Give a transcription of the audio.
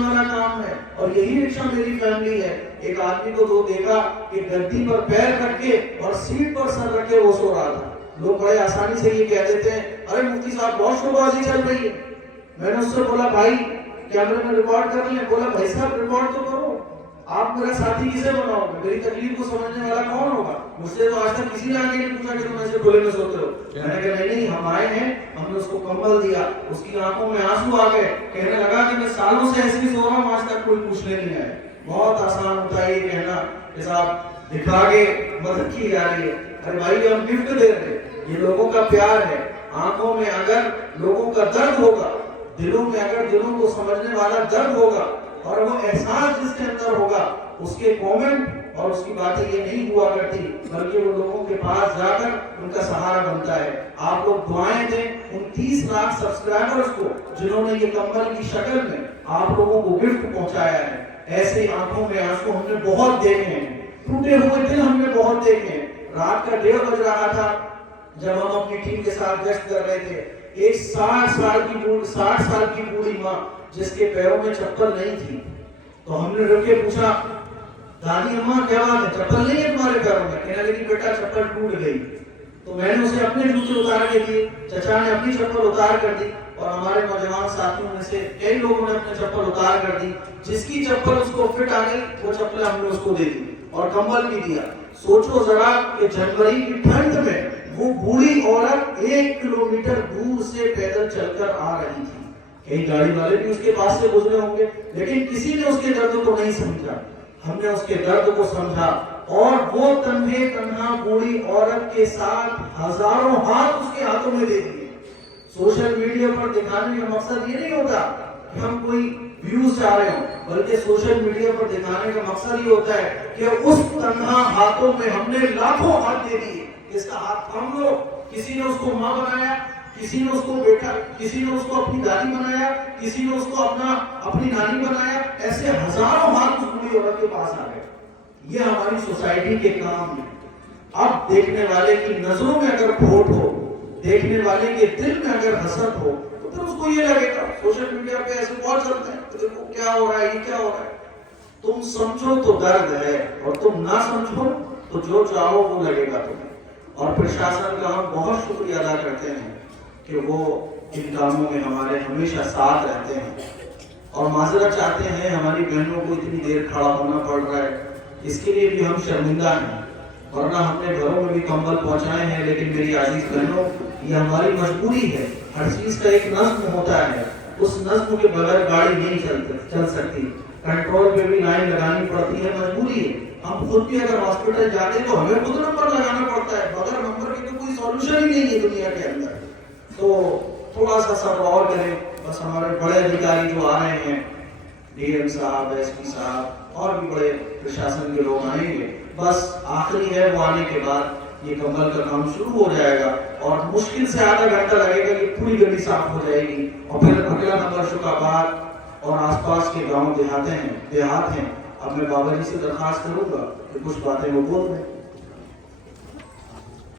वाला काम है। और यही रिक्शा मेरी फैमिली है। एक आदमी को तो देखा कि गद्दी पर पैर रख के और सीट पर सर रख के वो सो रहा था। लोग बड़े आसानी से ये कह देते हैं, अरे मुफ्ती साहब बहुत शोबाजी चल रही है। मैंने उससे बोला, भाई कैमरे में रिकॉर्ड कर लें। बोला, भाई साहब रिकॉर्ड तो करो, आप मेरा साथी किसे बनाओगे, मेरी तकलीफ को समझने वाला कौन होगा। मुझसे तो आज तक किसी ने आके नहीं पूछा कि तुम ऐसे खुले में सोते हो। मैंने कहा नहीं, हम आए हैं, हमने उसको कंबल दिया, उसकी आंखों में आंसू आ गए, कहने लगा कि मैं सालों से ऐसे ही सो रहा हूँ, आज तक कोई पूछने नहीं आया। बहुत आसान होता है ये कहना कि साहब दिखा के मदद की जा रही है। अरे भाई हम गिफ्ट दे रहे हैं, ये लोगों का प्यार है। आंखों में अगर लोगों का दर्द होगा, दिलों में अगर दिलों को समझने वाला दर्द होगा और वो एहसास जिसके अंदर होगा, उसके कमेंट और उसकी बातें ये नहीं हुआ करती, बल्कि वो लोगों के पास जाकर उनका सहारा बनता है। आप लोग दुआएं दें उन 30 लाख सब्सक्राइबर्स को जिन्होंने ये कंबल की शक्ल में आप लोगों को गिफ्ट पहुंचाया है। ऐसे आंखों में आंसू हमने बहुत देखे हैं, टूटे हुए दिल हमने बहुत देखे हैं। रात का 1:30 बज रहा था जब हम अपनी टीम के साथ गश्त कर रहे थे। एक 60 साल की बूढ़ी माँ जिसके पैरों में चप्पल नहीं थी, तो हमने रुक के पूछा, दादी अम्मा क्या बात है, चप्पल नहीं है तुम्हारे पैरों में? कहने लगी, बेटा चप्पल टूट गई। तो मैंने उसे अपने जूते उतार के दिए, चचा ने अपनी चप्पल उतार कर दी, और हमारे नौजवान साथियों में से कई लोगों ने अपनी चप्पल उतार कर दी। जिसकी चप्पल उसको फिट आ गई वो चप्पल हमने उसको दे दी और कंबल भी दिया। सोचो जरा कि जनवरी की ठंड में वो बूढ़ी औरत 1 किलोमीटर दूर से पैदल चलकर आ रही थी। कई गाड़ी वाले भी उसके पास से गुजरे होंगे, लेकिन किसी ने उसके दर्द को नहीं समझा। हमने उसके दर्द को समझा और वो तन्हे तन्हा बूढ़ी औरत के साथ हजारों हाथ उसके हाथों में दे दिए। सोशल मीडिया पर दिखाने का मकसद ये नहीं होता कि हम कोई व्यूज चाह रहे हो, बल्कि सोशल मीडिया पर दिखाने का मकसद ये होता है कि उस तन्हा हाथों में हमने लाखों हाथ दे दिए। इसका हाथ थाम लो। किसी ने उसको माँ बनाया, किसी ने उसको बेटा, किसी ने उसको अपनी दादी बनाया, किसी ने उसको अपनी नानी बनाया। ऐसे हजारों हाथ उस बूढ़ी औरत के पास आ गए। ये हमारी सोसाइटी के काम है। अब देखने वाले की नजरों में अगर खोट हो, देखने वाले के दिल में अगर हसद हो, तो फिर उसको ये लगेगा सोशल मीडिया पे ऐसे बहुत चलते हैं, तो देखो क्या हो रहा है, ये क्या हो रहा है। तुम समझो तो दर्द है, और तुम ना समझो तो जो चाहो वो लगेगा तुम्हें। और प्रशासन का हम बहुत शुक्रिया अदा करते हैं कि वो इन कामों में हमारे हमेशा साथ रहते हैं। और माजरत चाहते हैं, हमारी बहनों को इतनी देर खड़ा होना पड़ रहा है, इसके लिए भी हम शर्मिंदा हैं। वरना हमने घरों में भी कंबल पहुंचाए हैं, लेकिन मेरी आजीज बहनों, ये हमारी मजबूरी है। हर चीज का एक नज्म होता है, उस नज्म के बगैर गाड़ी नहीं चल सकती। कंट्रोल पे भी लाइन लगानी पड़ती है, मजबूरी है। हम खुद भी अगर हॉस्पिटल जाते हैं तो हमें खुद नंबर लगाना पड़ता है, बगैर नंबर के तो कोई सॉल्यूशन ही नहीं है दुनिया के अंदर। तो थोड़ा सा सब्र और करें। बस हमारे बड़े अधिकारी जो आ रहे हैं, डीएम साहब, एसपी साहब और भी बड़े प्रशासन के लोग आएंगे, बस आखिरी है, वो आने के बाद ये कंबल का काम शुरू हो जाएगा और मुश्किल से आधा घंटा लगेगा कि पूरी गली साफ हो जाएगी। और फिर अगला नंबर शुकाबाद और आसपास के गांव देहात हैं। अब मैं बाबा जी से दरखास्त करूंगा कि कुछ बातें वो बोल दें।